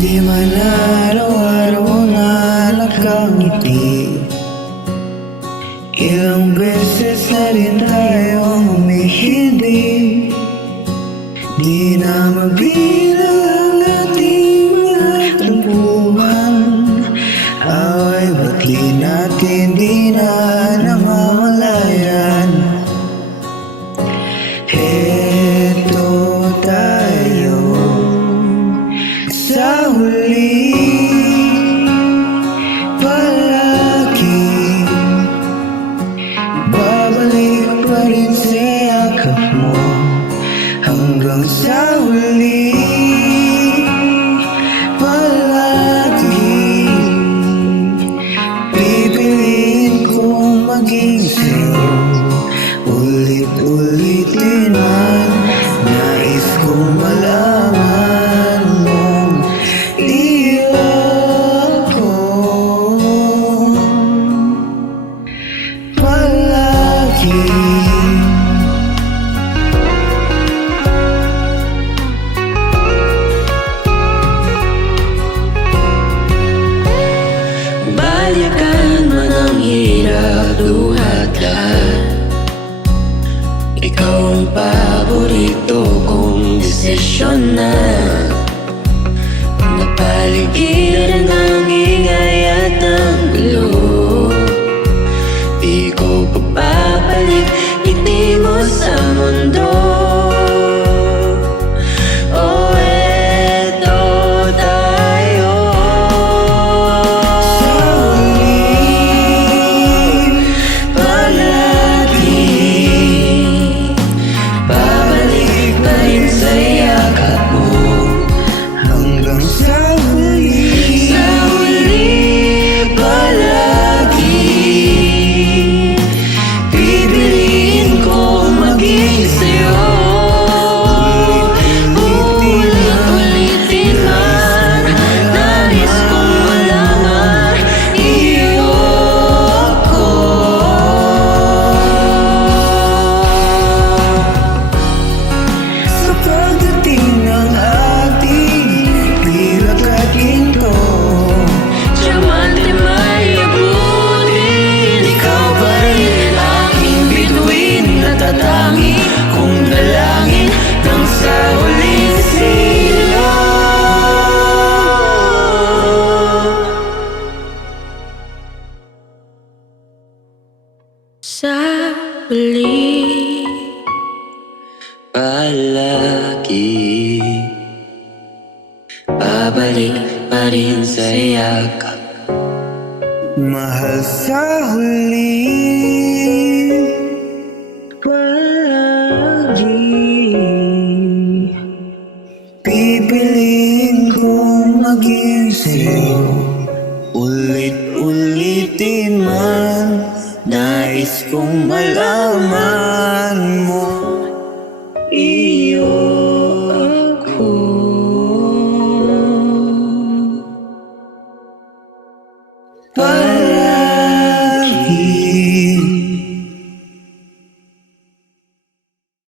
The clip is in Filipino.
Di man araw-araw na nakangiti. Ilang beses na rin tayong humihindi. Di na mabilang ating mga tampuhan. Away ba't di natin di na namamalayan? Heto tayo sa huli, palagi babalik pa rin sa yakap mo. Hanggang sa huli, palagi pipiliin kong maging sa'yo. Ulit-ulitin man, nais kong malaman mong iyo ko palagi. Balikan man ang hirap duhat lahat. Ikaw ang paborito kong desisyon na napaligiran ng ingay at ng gulo. Di ko papabalik ngiti mo sa mundo. Oh, eto tayo Sa huli, palagi. Babalik pa rin sa yakap mo. hanggang sa huli, Sa huli, palagi pipiliin kong maging sa'yo. Ulit-ulitin man, nais kong malaman iyo ko. sa pagdating ng ating pilak at ginto. Diamante may abutin, ikaw pa rin aking bituin. Natatangi kong dalangin nang sa huling silaw. Sa huli, palagi babalik pa rin sa yakap. Mahal sa huli, palagi pipiliin kong maging sa'yo. Ulit-ulitin man, nais kong malaman